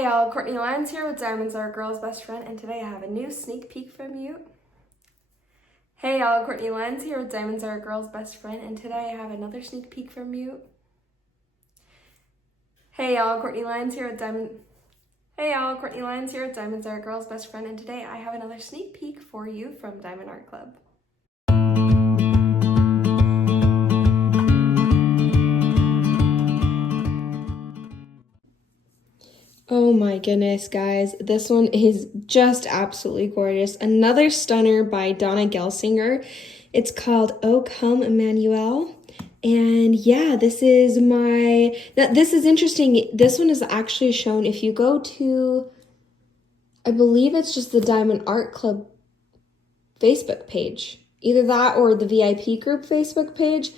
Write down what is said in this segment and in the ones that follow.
Hey y'all, Courtney Lyons here with Diamonds Are a Girl's Best Friend, and today I have a new sneak peek from you. Hey y'all, Courtney Lyons here with Diamonds Are a Girl's Best Friend, and today I have another sneak peek from you. Hey y'all, Courtney Lyons here with Diamonds Are a Girl's Best Friend, and today I have another sneak peek for you from Diamond Art Club. Oh my goodness, guys. This one is just absolutely gorgeous. Another stunner by Dona Gelsinger. It's called Oh Come Emanuel. And yeah, this is interesting. This one is actually shown if you go to, I believe it's just the Diamond Art Club Facebook page. Either that or the VIP group Facebook page.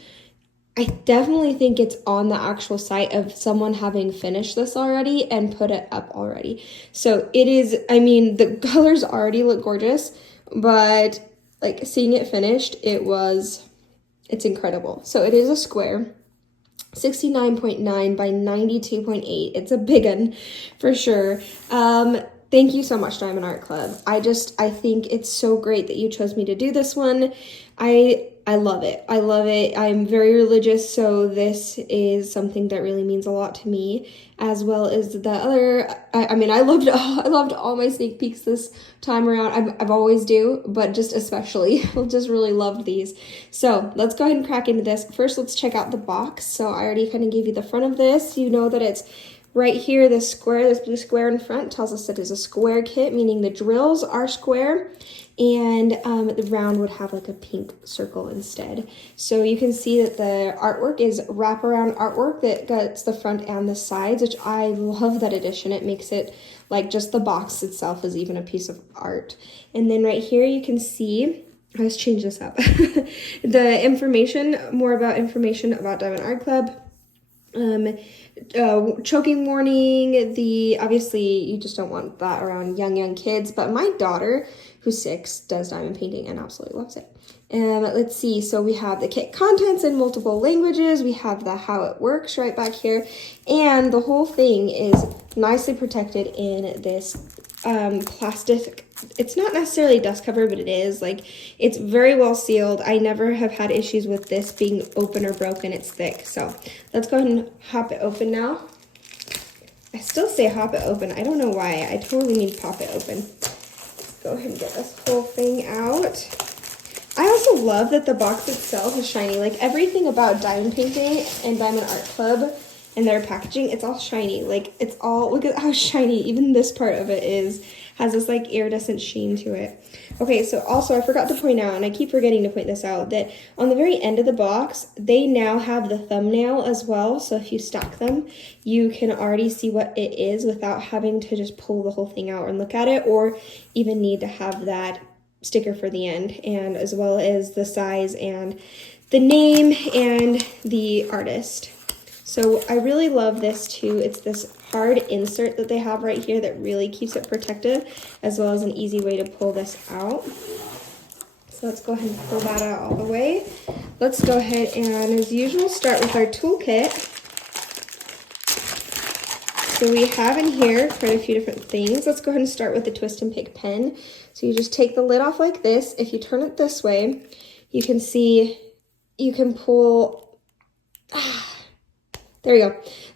I definitely think it's on the actual site of someone having finished this already and put it up already. So it is, I mean, the colors already look gorgeous, but like seeing it finished, it's incredible. So it is a square, 69.9 by 92.8. It's a big one for sure. Thank you so much, Diamond Art Club. I think it's so great that you chose me to do this one. I love it. I love it. I'm very religious, so this is something that really means a lot to me, as well as the other. I mean, I loved all my sneak peeks this time around. I've always do, but just especially, I just really loved these. So let's go ahead and crack into this. First, let's check out the box. So I already kind of gave you the front of this. You know that it's right here, this blue square in front tells us that it's a square kit, meaning the drills are square, and the round would have like a pink circle instead. So you can see that the artwork is wraparound artwork that gets the front and the sides, which I love that addition. It makes it like just the box itself is even a piece of art. And then right here you can see, let's change this up, the information about Diamond Art Club. Choking warning, obviously you just don't want that around young kids, but my daughter, who's 6, does diamond painting and absolutely loves it. Let's see, so we have the kit contents in multiple languages, we have the how it works right back here, and the whole thing is nicely protected in this plastic. It's not necessarily dust cover, but it is. Like, it's very well sealed. I never have had issues with this being open or broken. It's thick. So let's go ahead and hop it open now. I still say hop it open. I don't know why. I totally mean pop it open. Let's go ahead and get this whole thing out. I also love that the box itself is shiny. Like, everything about diamond painting and Diamond Art Club and their packaging, it's all shiny. Like, it's all, look at how shiny even this part of it has this like iridescent sheen to it. Okay, so also I forgot to point out, and I keep forgetting to point this out, that on the very end of the box, they now have the thumbnail as well. So if you stack them, you can already see what it is without having to just pull the whole thing out and look at it, or even need to have that sticker for the end, and as well as the size and the name and the artist. So I really love this too. It's this hard insert that they have right here that really keeps it protected, as well as an easy way to pull this out. So let's go ahead and pull that out all the way. Let's go ahead and, as usual, start with our toolkit. So we have in here quite a few different things. Let's go ahead and start with the twist and pick pen. So you just take the lid off like this. If you turn it this way, you can see you can pull. There we go.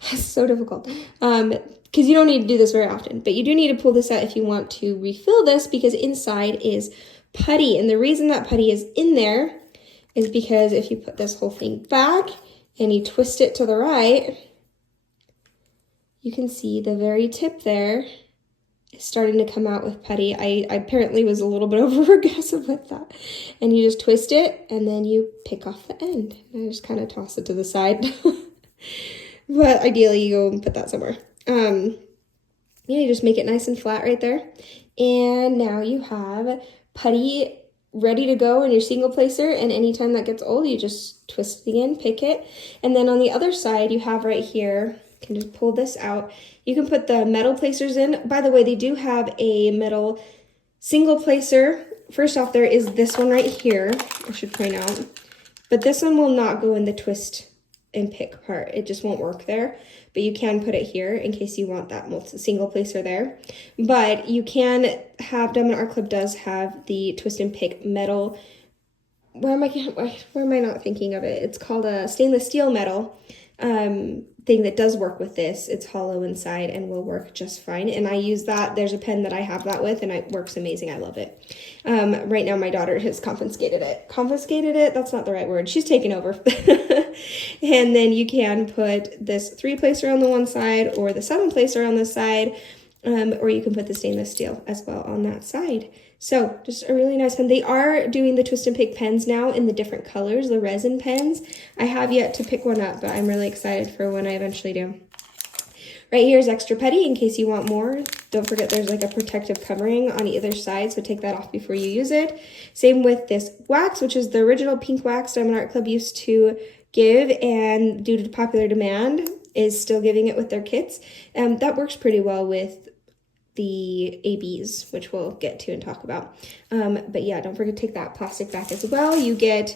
It's so difficult. Because you don't need to do this very often, but you do need to pull this out if you want to refill this, because inside is putty. And the reason that putty is in there is because if you put this whole thing back and you twist it to the right, you can see the very tip there is starting to come out with putty. I apparently was a little bit over aggressive with that. And you just twist it and then you pick off the end. And I just kind of toss it to the side. But ideally you go and put that somewhere. Yeah, you just make it nice and flat right there. And now you have putty ready to go in your single placer, and anytime that gets old, you just twist it again, pick it. And then on the other side, you have right here, you can just pull this out. You can put the metal placers in. By the way, they do have a metal single placer. First off, there is this one right here, I should point out. But this one will not go in the twist and pick part. It just won't work there. but you can put it here in case you want that single placer there. But you can have, Diamond Art Club does have the twist and pick metal. Where am I not thinking of it? It's called a stainless steel metal thing that does work with this. It's hollow inside and will work just fine. And I use that. There's a pen that I have that with, and it works amazing. I love it. Right now, my daughter has confiscated it. Confiscated it? That's not the right word. She's taken over. And then you can put this 3-placer on the one side or the 7-placer on the side, or you can put the stainless steel as well on that side. So just a really nice pen. They are doing the twist and pick pens now in the different colors, the resin pens. I have yet to pick one up, but I'm really excited for when I eventually do. Right here is extra petty in case you want more. Don't forget there's like a protective covering on either side, so take that off before you use it. Same with this wax, which is the original pink wax Diamond Art Club used to give, and due to popular demand is still giving it with their kits. That works pretty well with the ABs, which we'll get to and talk about. But yeah, don't forget to take that plastic back as well. You get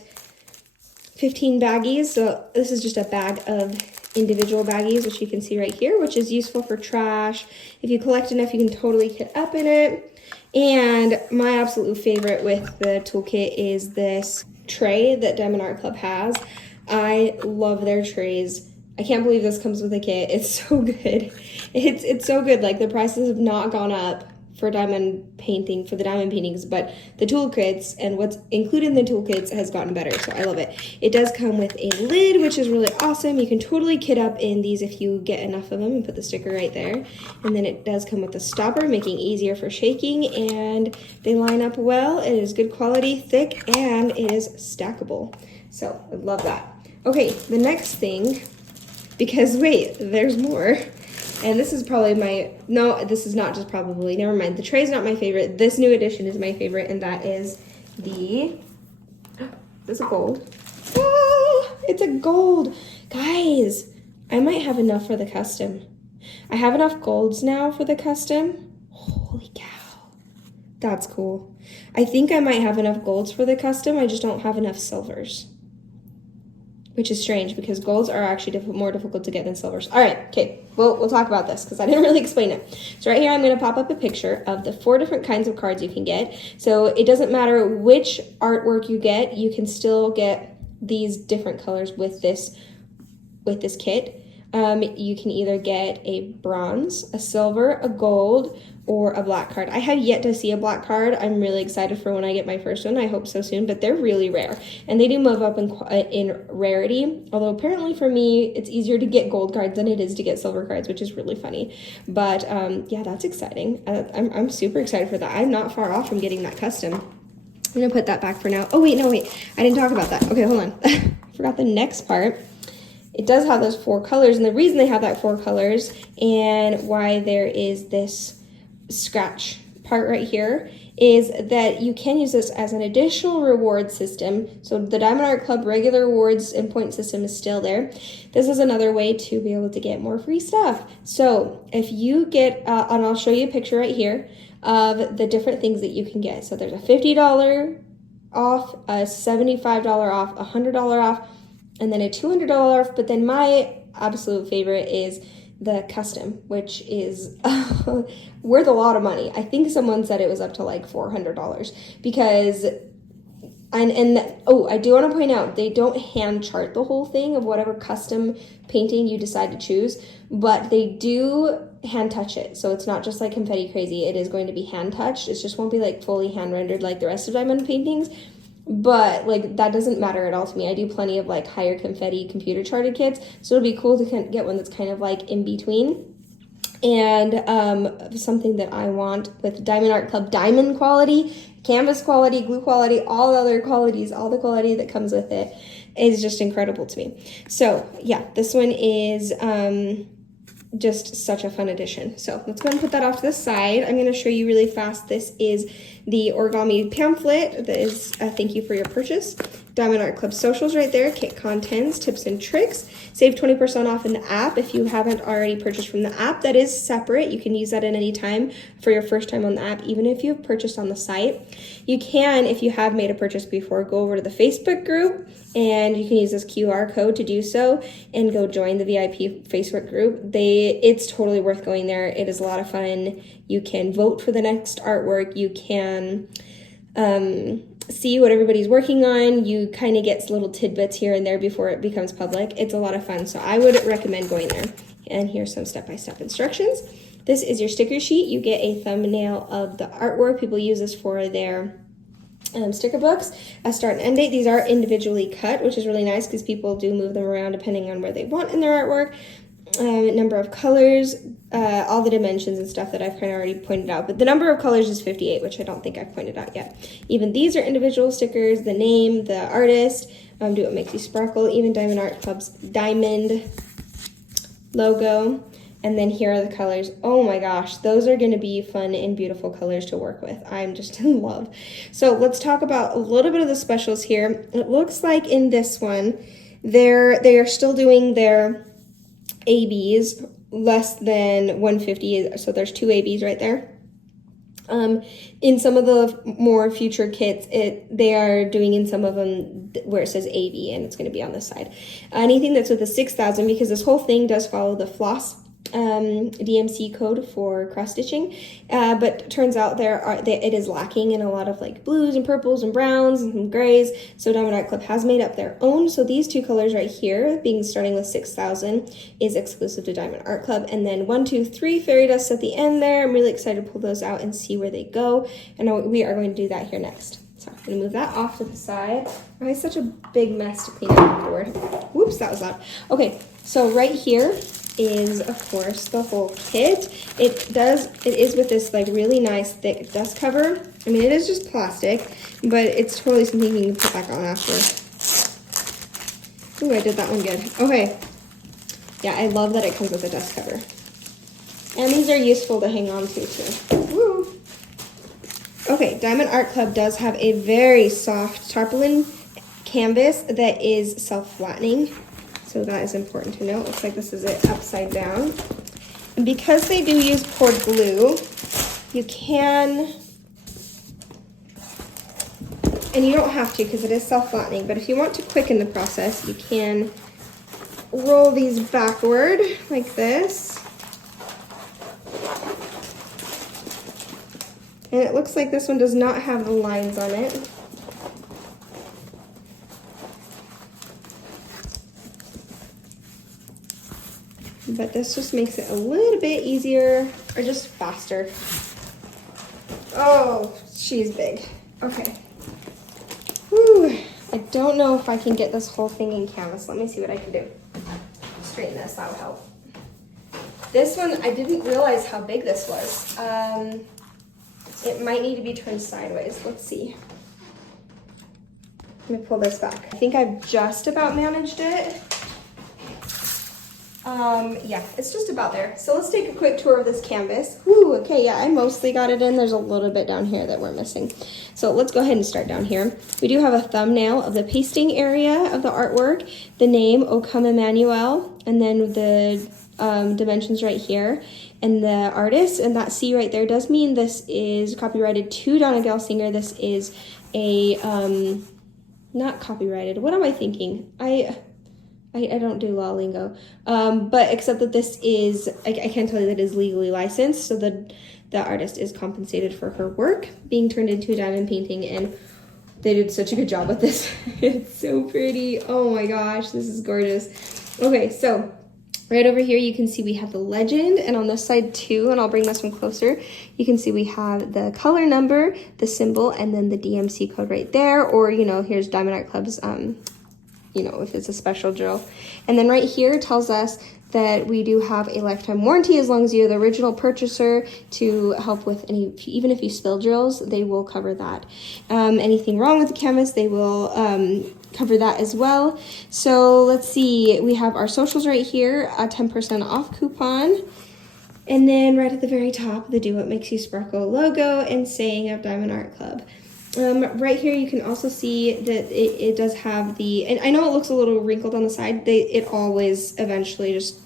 15 baggies. So this is just a bag of individual baggies, which you can see right here, which is useful for trash. If you collect enough, you can totally kit up in it. And my absolute favorite with the toolkit is this tray that Diamond Art Club has. I love their trays. I can't believe this comes with a kit. It's so good. It's so good. Like, the prices have not gone up for diamond painting, for the diamond paintings, but the toolkits and what's included in the toolkits has gotten better, so I love it. It does come with a lid, which is really awesome. You can totally kit up in these if you get enough of them and put the sticker right there. And then it does come with a stopper, making it easier for shaking, and they line up well. It is good quality, thick, and it is stackable. So I love that. Okay, the next thing, because wait, there's more. And this is probably this is not just probably, never mind. The tray's not my favorite. This new edition is my favorite, and that is this is a gold. Oh, it's a gold. Guys, I might have enough for the custom. I have enough golds now for the custom. Holy cow. That's cool. I think I might have enough golds for the custom. I just don't have enough silvers, which is strange because golds are actually more difficult to get than silvers. All right, okay, we'll talk about this because I didn't really explain it. So right here, I'm going to pop up a picture of the 4 different kinds of cards you can get. So it doesn't matter which artwork you get, you can still get these different colors with this kit. You can either get a bronze, a silver, a gold, or a black card. I have yet to see a black card. I'm really excited for when I get my first one. I hope so soon, but they're really rare. And they do move up in rarity, although apparently for me, it's easier to get gold cards than it is to get silver cards, which is really funny. But yeah, that's exciting. I'm super excited for that. I'm not far off from getting that custom. I'm gonna put that back for now. Oh, wait, no, wait. I didn't talk about that. Okay, hold on. I forgot the next part. It does have those 4 colors, and the reason they have that 4 colors and why there is this scratch part right here is that you can use this as an additional reward system. So the Diamond Art Club regular rewards and point system is still there. This is another way to be able to get more free stuff. So if you get, and I'll show you a picture right here of the different things that you can get. So there's a $50 off, a $75 off, a $100 off, and then a $200 off. But then my absolute favorite is the custom, which is worth a lot of money. I think someone said it was up to like $400 because, I do want to point out, they don't hand chart the whole thing of whatever custom painting you decide to choose, but they do hand touch it. So it's not just like confetti crazy. It is going to be hand touched. It just won't be like fully hand rendered like the rest of diamond paintings. But like that doesn't matter at all to me. I do plenty of like higher confetti computer charted kits, so it'll be cool to get one that's kind of like in between. And something that I want with Diamond Art Club diamond quality, canvas quality, glue quality, all the other qualities, all the quality that comes with it is just incredible to me. So yeah, this one is just such a fun addition. So let's go ahead and put that off to the side. I'm going to show you really fast. This is the origami pamphlet. That is a thank you for your purchase. Diamond Art Club socials right there, kit contents, tips and tricks. Save 20% off in the app if you haven't already purchased from the app. That is separate. You can use that at any time for your first time on the app, even if you've purchased on the site. You can, if you have made a purchase before, go over to the Facebook group and you can use this QR code to do so and go join the VIP Facebook group. It's totally worth going there. It is a lot of fun. You can vote for the next artwork. You can see what everybody's working on. You kind of get little tidbits here and there before it becomes public. It's a lot of fun, so I would recommend going there. And here's some step-by-step instructions. This is your sticker sheet. You get a thumbnail of the artwork. People use this for their sticker books. A start and end date. These are individually cut, which is really nice because people do move them around depending on where they want in their artwork. Number of colors, all the dimensions and stuff that I've kind of already pointed out, but the number of colors is 58, which I don't think I've pointed out yet. Even these are individual stickers, the name, the artist, do what makes you sparkle, even Diamond Art Club's diamond logo, and then here are the colors. Oh my gosh, those are going to be fun and beautiful colors to work with. I'm just in love. So let's talk about a little bit of the specials here. It looks like in this one, they are still doing their ABs less than 150, so there's 2 ABs right there. In some of the more future kits, they are doing in some of them where it says AB and it's going to be on this side. Anything that's with a 6,000, because this whole thing does follow the floss DMC code for cross stitching, but turns out it is lacking in a lot of like blues and purples and browns and grays, so Diamond Art Club has made up their own. So these 2 colors right here, starting with 6,000, is exclusive to Diamond Art Club. And then 1, 2, 3 fairy dust at the end there. I'm really excited to pull those out and see where they go, and we are going to do that here next. So I'm going to move that off to the side. Oh, it's such a big mess to clean up afterward. Whoops, that was loud. Okay, so right here is, of course, the whole kit. It is with this like really nice thick dust cover. I mean, it is just plastic, but it's totally something you can put back on after. Ooh, I did that one good. Okay. Yeah, I love that it comes with a dust cover. And these are useful to hang on to too. Woo. Okay, Diamond Art Club does have a very soft tarpaulin canvas that is self-flattening. So that is important to note. Looks like this is it upside down. And because they do use poured glue, you can, and you don't have to because it is self-flattening, but if you want to quicken the process, you can roll these backward like this. And it looks like this one does not have the lines on it. But this just makes it a little bit easier, or just faster. Oh, she's big. Okay. Whew. I don't know if I can get this whole thing in canvas. Let me see what I can do. Straighten this, that would help. This one, I didn't realize how big this was. It might need to be turned sideways. Let's see. Let me pull this back. I think I've just about managed it. Yeah, it's just about there. So let's take a quick tour of this canvas. Woo, okay, yeah, I mostly got it in. There's a little bit down here that we're missing. So let's go ahead and start down here. We do have a thumbnail of the pasting area of the artwork, the name, O Come Emanuel, and then the dimensions right here, and the artist, and that C right there does mean this is copyrighted to Dona Gelsinger. This is a, not copyrighted. What am I thinking? I don't do law lingo, but except that this is, I can tell you that it is legally licensed, so the artist is compensated for her work being turned into a diamond painting, and they did such a good job with this. It's so pretty. Oh my gosh, this is gorgeous. Okay, so right over here you can see we have the legend, and on this side too, and I'll bring this one closer, you can see we have the color number, the symbol, and then the DMC code right there, or, you know, here's Diamond Art Club's you know, if it's a special drill. And then right here tells us that we do have a lifetime warranty as long as you're the original purchaser, to help with any, even if you spill drills, they will cover that. Anything wrong with the canvas, they will cover that as well. So let's see, we have our socials right here, a 10% off coupon. And then right at the very top, the Do What Makes You Sparkle logo and saying of Diamond Art Club. Right here you can also see that it does have the, and I know it looks a little wrinkled on the side, it always eventually just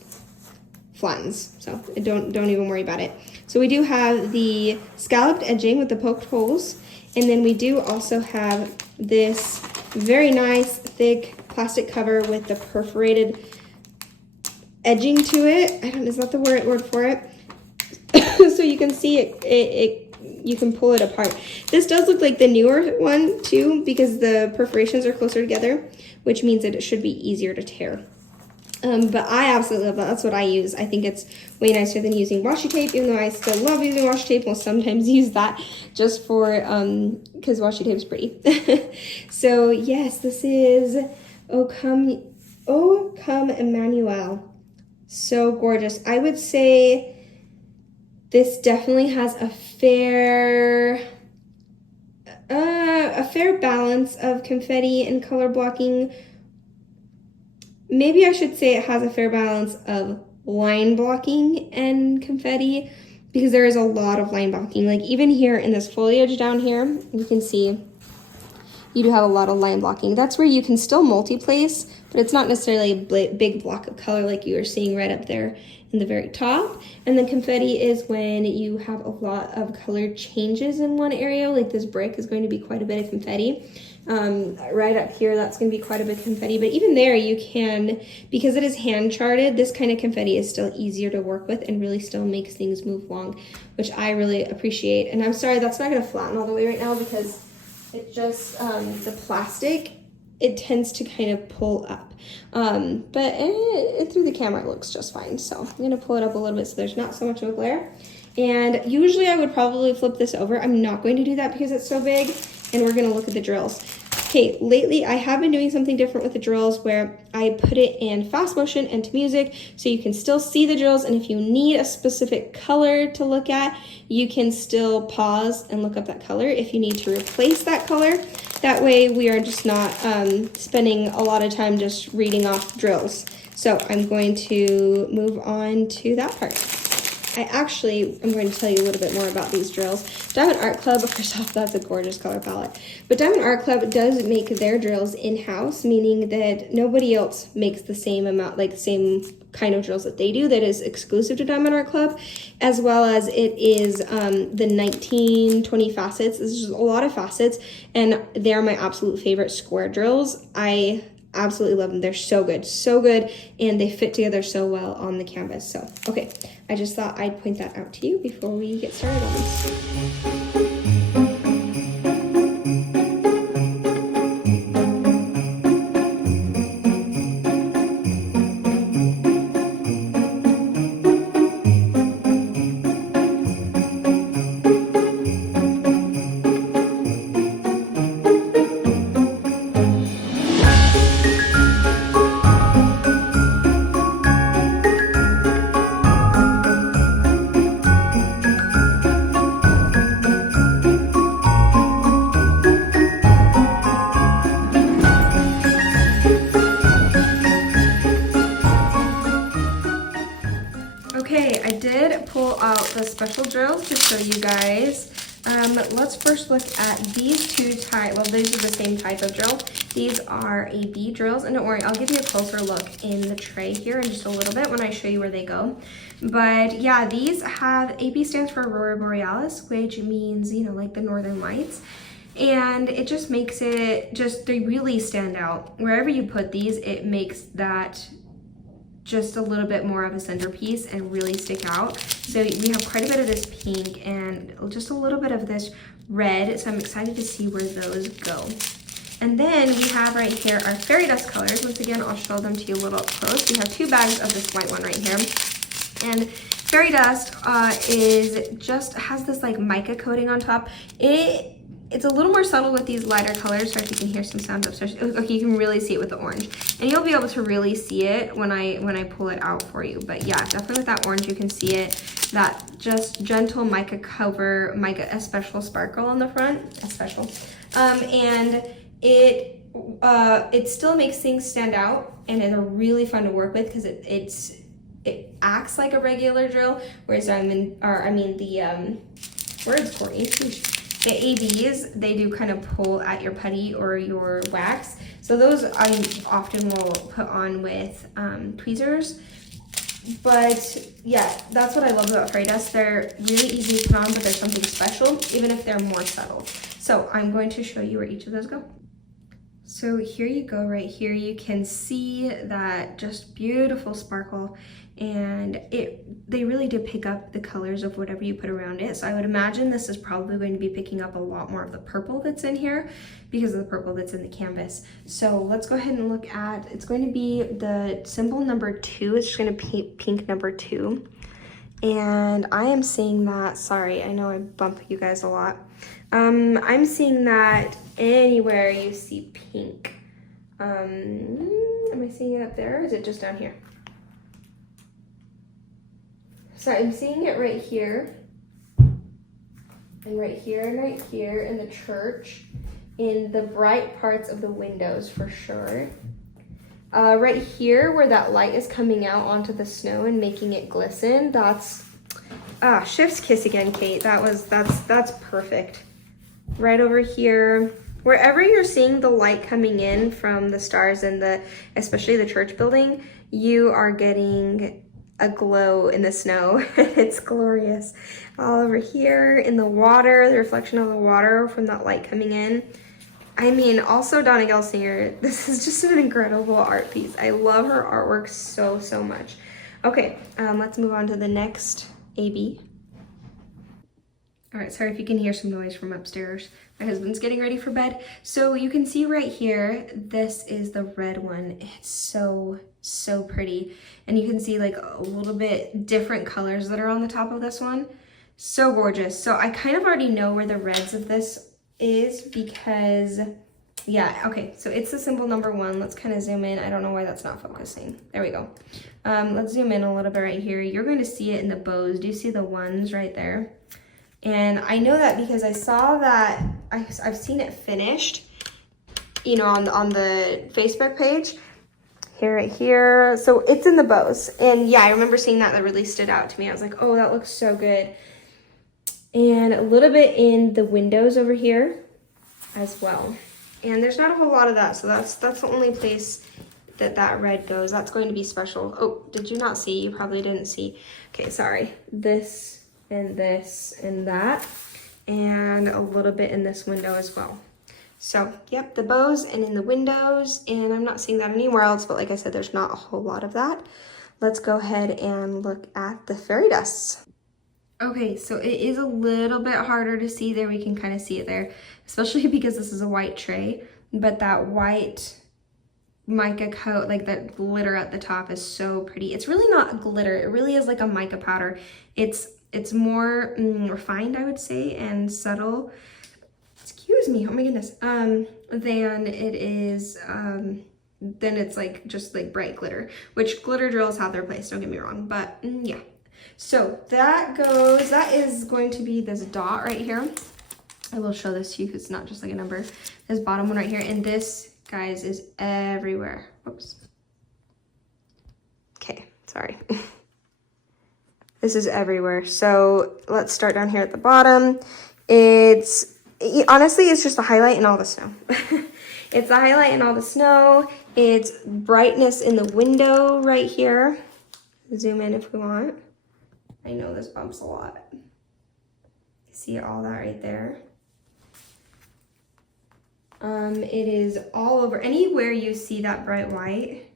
flattens, so don't even worry about it. So we do have the scalloped edging with the poked holes, and then we do also have this very nice thick plastic cover with the perforated edging to it. Is that the word for it? So you can see it you can pull it apart. This does look like the newer one too, because the perforations are closer together, which means that it should be easier to tear. But I absolutely love that. That's what I use. I think it's way nicer than using washi tape, even though I still love using washi tape. We'll sometimes use that just for, because washi tape is pretty. So yes, this is Oh Come Emanuel. So gorgeous. I would say this definitely has a fair balance of confetti and color blocking. Maybe I should say it has a fair balance of line blocking and confetti, because there is a lot of line blocking. Like even here in this foliage down here, you can see you do have a lot of line blocking. That's where you can still multi-place, but it's not necessarily a big block of color like you are seeing right up there in the very top. And then confetti is when you have a lot of color changes in one area, like this brick is going to be quite a bit of confetti. Right up here, that's going to be quite a bit of confetti, but even there you can, because it is hand charted, this kind of confetti is still easier to work with and really still makes things move along, which I really appreciate. And I'm sorry, that's not going to flatten all the way right now because it just, the plastic, it tends to kind of pull up. But through the camera it looks just fine. So I'm going to pull it up a little bit so there's not so much of a glare. And usually I would probably flip this over. I'm not going to do that because it's so big, and we're going to look at the drills. Okay, lately I have been doing something different with the drills where I put it in fast motion and to music so you can still see the drills, and if you need a specific color to look at, you can still pause and look up that color if you need to replace that color. That way we are just not spending a lot of time just reading off drills. So I'm going to move on to that part. I actually am going to tell you a little bit more about these drills. Diamond Art Club, first off, that's a gorgeous color palette. But Diamond Art Club does make their drills in-house, meaning that nobody else makes the same amount, like the same kind of drills that they do that is exclusive to Diamond Art Club, as well as it is the 1920 facets. This is a lot of facets, and they're my absolute favorite square drills. I absolutely love them. They're so good, and they fit together so well on the canvas. So, okay, I just thought I'd point that out to you before we get started on this. Okay, I did pull out the special drills to show you guys. Let's first look at these two types. Well, these are the same type of drill. These are AB drills, and don't worry, I'll give you a closer look in the tray here in just a little bit when I show you where they go. But yeah, these have, AB stands for Aurora Borealis, which means, you know, like the Northern Lights. And it just makes it, they really stand out. Wherever you put these, it makes that just a little bit more of a centerpiece and really stick out. So we have quite a bit of this pink and just a little bit of this red, so I'm excited to see where those go. And then we have right here our fairy dust colors. Once again, I'll show them to you a little up close. We have 2 bags of this white one right here. And fairy dust has this like mica coating on top. It's a little more subtle with these lighter colors. Sorry if you can hear some sounds upstairs. Okay, you can really see it with the orange. And you'll be able to really see it when I pull it out for you. But yeah, definitely with that orange, you can see it. That just gentle mica cover, a special sparkle on the front, and it still makes things stand out, and they're really fun to work with because it acts like a regular drill, whereas the words, Courtney. The ABs, they do kind of pull at your putty or your wax. So those I often will put on with tweezers. But yeah, that's what I love about fairy dust. They're really easy to put on, but there's something special, even if they're more subtle. So I'm going to show you where each of those go. So here you go, right here. You can see that just beautiful sparkle, and they really do pick up the colors of whatever you put around it. So I would imagine this is probably going to be picking up a lot more of the purple that's in here because of the purple that's in the canvas. So let's go ahead and look at, it's going to be the symbol number 2. It's just going to be pink number 2. And I am seeing that, sorry, I know I bump you guys a lot. I'm seeing that anywhere you see pink. Am I seeing it up there, or is it just down here? So I'm seeing it right here, and right here, and right here in the church, in the bright parts of the windows for sure. Right here where that light is coming out onto the snow and making it glisten, that's, chef's kiss again, Kate. That's perfect. Right over here, wherever you're seeing the light coming in from the stars and especially the church building, you are getting a glow in the snow. It's glorious. All over here in the water, the reflection of the water from that light coming in. I mean, also Dona Gelsinger, this is just an incredible art piece. I love her artwork so, so much. Okay, let's move on to the next AB. All right, sorry if you can hear some noise from upstairs. My husband's getting ready for bed. So you can see right here, this is the red one. It's so, so pretty. And you can see like a little bit different colors that are on the top of this one. So gorgeous. So I kind of already know where the reds of this is because, yeah, okay. So it's the symbol number 1. Let's kind of zoom in. I don't know why that's not focusing. There we go. Let's zoom in a little bit right here. You're going to see it in the bows. Do you see the ones right there? And I know that because I saw that, I've seen it finished, you know, on the Facebook page, here, right here. So it's in the bows. And yeah, I remember seeing that really stood out to me. I was like, oh, that looks so good. And a little bit in the windows over here as well. And there's not a whole lot of that. So that's the only place that red goes. That's going to be special. Oh, did you not see? You probably didn't see. Okay, sorry. This and that, and a little bit in this window as well. So yep, the bows and in the windows, and I'm not seeing that anywhere else, but like I said, there's not a whole lot of that. Let's go ahead and look at the fairy dusts. Okay, so it is a little bit harder to see there. We can kind of see it there, especially because this is a white tray, but that white mica coat, like that glitter at the top, is so pretty. It's really not glitter, it really is like a mica powder. It's more refined, I would say, and subtle, excuse me, oh my goodness, than it is, then it's like just like bright glitter, which glitter drills have their place, don't get me wrong, but yeah. So that is going to be this dot right here. I will show this to you because it's not just like a number. This bottom one right here, and this, guys, is everywhere. Oops. Okay, sorry. This is everywhere. So let's start down here at the bottom. Honestly, it's just a highlight in all the snow. It's a highlight in all the snow. It's brightness in the window right here. Zoom in if we want. I know this bumps a lot. See all that right there? It is all over. Anywhere you see that bright white,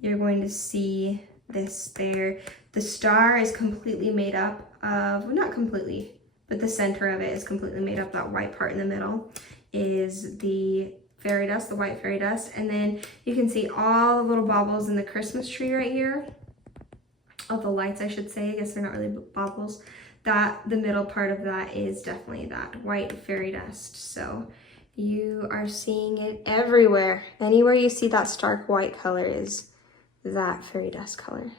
you're going to see this there. The star is completely made up of, well, not completely, but the center of it is completely made up. That white part in the middle is the fairy dust, the white fairy dust. And then you can see all the little baubles in the Christmas tree right here. All the lights, I should say. I guess they're not really baubles. The middle part of that is definitely that white fairy dust. So you are seeing it everywhere. Anywhere you see that stark white color is that fairy dust color.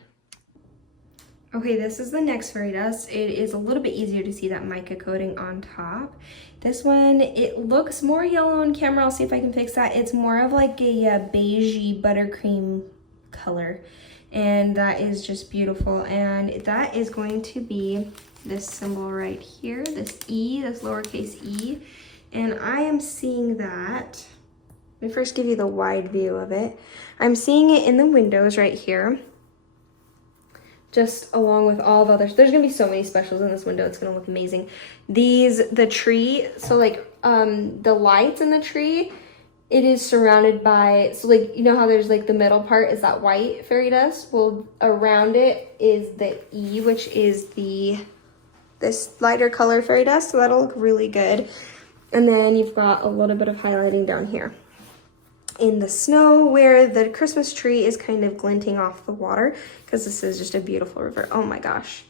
Okay, this is the next fairy dust. It is a little bit easier to see that mica coating on top. This one, it looks more yellow on camera. I'll see if I can fix that. It's more of like a beigey buttercream color. And that is just beautiful. And that is going to be this symbol right here, this E, this lowercase e. And I am seeing that, let me first give you the wide view of it. I'm seeing it in the windows right here, just along with all of others. There's gonna be so many specials in this window, it's gonna look amazing. The tree, so like the lights in the tree, it is surrounded by, so like, you know how there's like the middle part is that white fairy dust? Well, around it is the E, which is this lighter color fairy dust, so that'll look really good. And then you've got a little bit of highlighting down here in the snow where the Christmas tree is kind of glinting off the water, because this is just a beautiful river. Oh my gosh.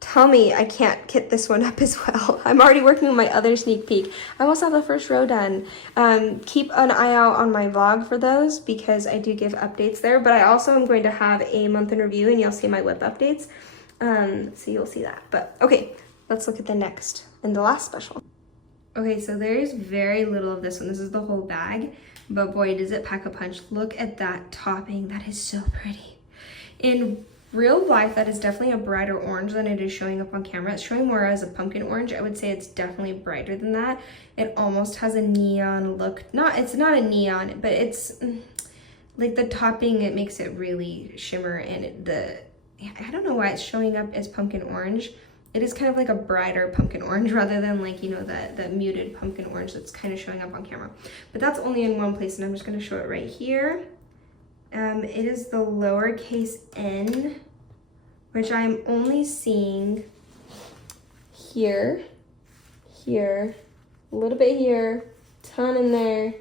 Tell me I can't get this one up as well. I'm already working on my other sneak peek. I almost have the first row done. Keep an eye out on my vlog for those, because I do give updates there, but I also am going to have a month in review and you'll see my whip updates. So you'll see that. But okay, let's look at the next and the last special. Okay, so there's very little of this one. This is the whole bag, but boy, does it pack a punch. Look at that topping. That is so pretty. In real life, that is definitely a brighter orange than it is showing up on camera. It's showing more as a pumpkin orange. I would say it's definitely brighter than that. It almost has a neon look. It's not a neon, but it's like the topping, it makes it really shimmer, and I don't know why it's showing up as pumpkin orange. It is kind of like a brighter pumpkin orange rather than like, you know, the muted pumpkin orange that's kind of showing up on camera. But that's only in one place, and I'm just going to show it right here. It is the lowercase n, which I'm only seeing here, a little bit here, ton in there,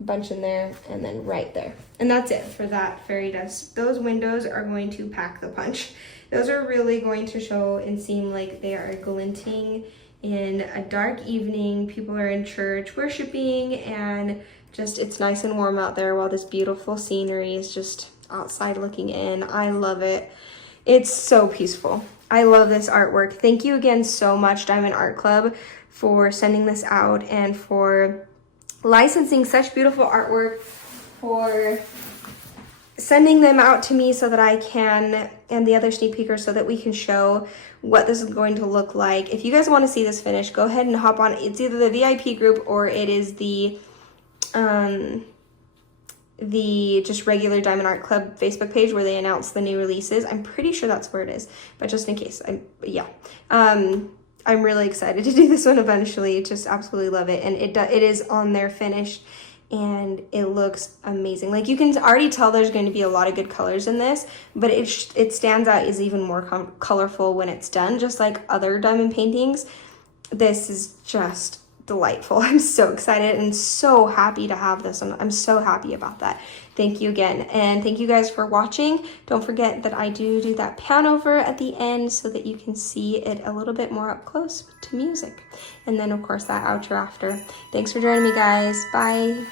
a bunch in there, and then right there. And that's it for that fairy dust. Those windows are going to pack the punch. Those are really going to show and seem like they are glinting in a dark evening. People are in church worshiping, and just it's nice and warm out there while this beautiful scenery is just outside looking in. I love it. It's so peaceful. I love this artwork. Thank you again so much, Diamond Art Club, for sending this out and for licensing such beautiful artwork, for sending them out to me so that I can, and the other sneak peekers, so that we can show what this is going to look like. If you guys want to see this finished, go ahead and hop on. It's either the VIP group or it is the just regular Diamond Art Club Facebook page where they announce the new releases. I'm pretty sure that's where it is, but just in case, I'm really excited to do this one eventually. Just absolutely love it, and it is on there finished, and it looks amazing. Like, you can already tell there's going to be a lot of good colors in this, but it stands out as even more colorful when it's done, just like other diamond paintings. This is just delightful. I'm so excited and so happy to have this one. I'm so happy about that. Thank you again, and thank you guys for watching. Don't forget that I do that Panover at the end so that you can see it a little bit more up close to music, and then of course that outro after. Thanks for joining me, guys. Bye.